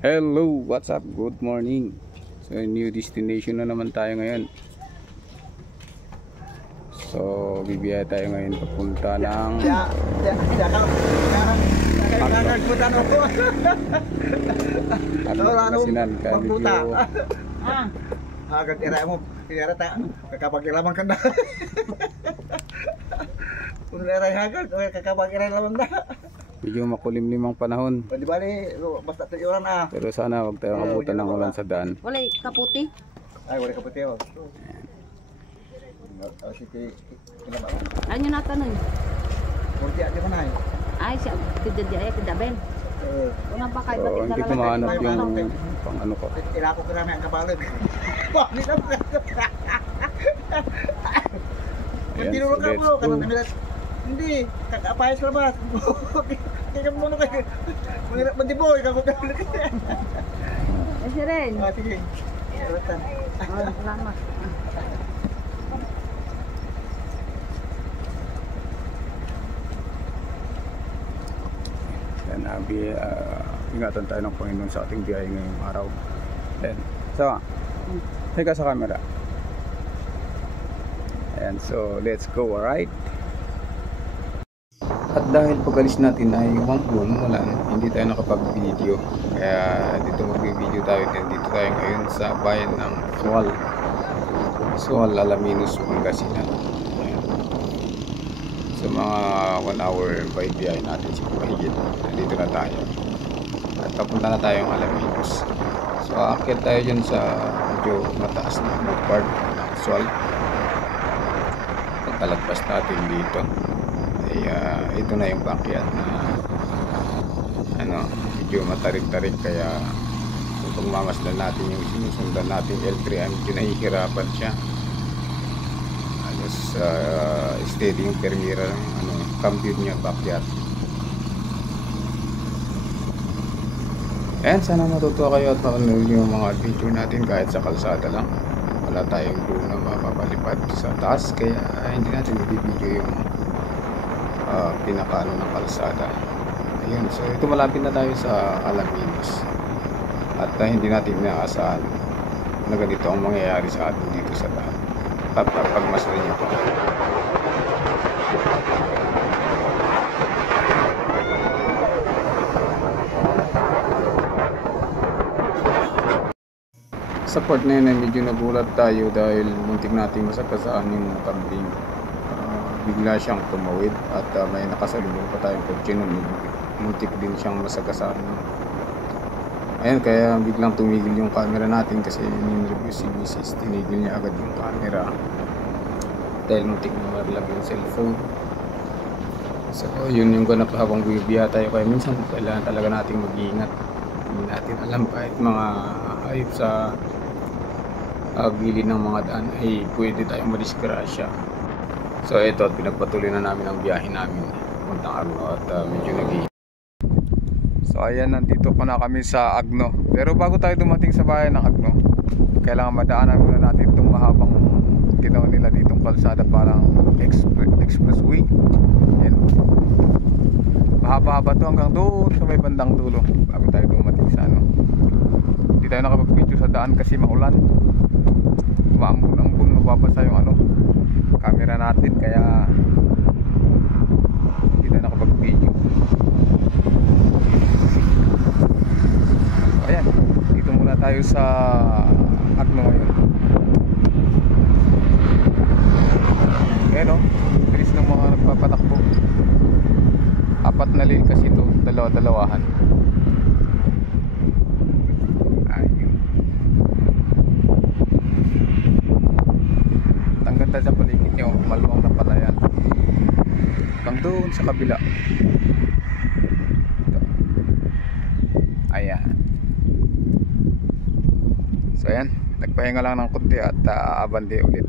Hello, what's up? Good morning. So, new destination na naman tayo ngayon. So, bibiyaya tayo ngayon papunta ng Pangasinan. Kaya medyo agad ira mo, ira ta kakapag-ilamang ka na. Kung ira agad, kakapag-ilamang na. medyo makulimlim ang panahon. Di bali, basta tuyuran ah. Pero sana wag tayo makabutan ng ulan sa daan. Wala kaputi. Ay, wala kaputi oh. Sige, kinaba. Ano na tanong? Kurti ati man ay. Ay, siya tidak dia ke dabel. Una pa kay So, batik hindi ko mahanap yung pang ano ko. Ilako ko namin ang kabalag. Wah, ni na. Ayan, Tinuro so ka let's mo, go. kana nila. Hindi, kakapayas sa labas. Kaya mo na kayo. Mangira mandiboy ka ko. Eh, si Ren. Ah, sige. Alatan. Oh, salamat. Yan, ingatan tayo ng Panginoon sa ating biyahe ngayong araw. Ayan. So, teka sa camera. Ayan, so let's go, alright? At dahil pag-alis natin ay umulan, hindi tayo nakapag-video. Kaya dito mag-video tayo. Dito tayo ngayon sa bayan ng Sual, Alaminos, Pangasinan. Ayan. So mga 1 hour by biyahe natin si Pahigit. Nandito na tayo. At papunta na tayong Alaminos. So aakyat tayo dyan sa medyo mataas na part ng Sual. Pagkalagpas natin dito ay ito na yung backyard na medyo matarik-tarik, kaya kung pagmamasdan natin yung sinusundan natin L3 ay medyo nahihirapan siya. Halos steady yung permira ng cambio niya backyard. And sana matutuwa kayo at mapanood yung mga adventure natin kahit sa kalsada lang. Wala tayong doon na mapapalipad sa taas, kaya hindi natin i-video yung pinakaano ng kalsada. Ayun, so ito malapit na tayo sa Alaminos. At hindi natin inaasahan na ganito ang mangyayari sa atin dito sa daan. Pagmasdan niyo po. Sa part na yun ay medyo nagulat tayo dahil muntik natin masagkasaan yung kambing. Bigla siyang tumawid at may nakasalubong pa tayong kotse nun. Muntik din siyang masagkasaan. Ayan, kaya biglang tumigil yung camera natin kasi in-review si Mrs. Tinigil niya agad yung camera dahil muntik na marlag yung cellphone. So yun yung ganap habang bumibiya tayo, kaya minsan kailangan talaga natin mag-iingat. Hindi natin alam kahit mga hayop sa gilid ng mga daan ay pwede tayong madisgrasya. So ito, at pinagpatuloy na namin ang biyahe namin puntang Agno at medyo nag-iingat. So ayan, nandito po na kami sa Agno. Pero bago tayo dumating sa bayan ng Agno, kailangan madaanan muna natin itong mahabang ginawa nila ditong kalsada, parang expressway. Ayan. Mahaba-haba to hanggang doon sa may bandang dulo bago tayo dumating sa ano. Hindi tayo nakapag-video sa daan kasi maulan. Umaambon-ambon, mababasa yung camera natin, kaya hindi tayo nakapag-video. So, ayan, dito muna tayo sa Agno ngayon. Ayan o, bilis ng mga nagpapatakbo. 4 na lane kasi ito, dalawa-dalawahan. Ayun. Ang ganda sa paligid nyo, maluwang na pala yan. Hanggang doon sa kabila. Ito. Ayan. So ayan, nagpahinga lang ng konti at abante ulit.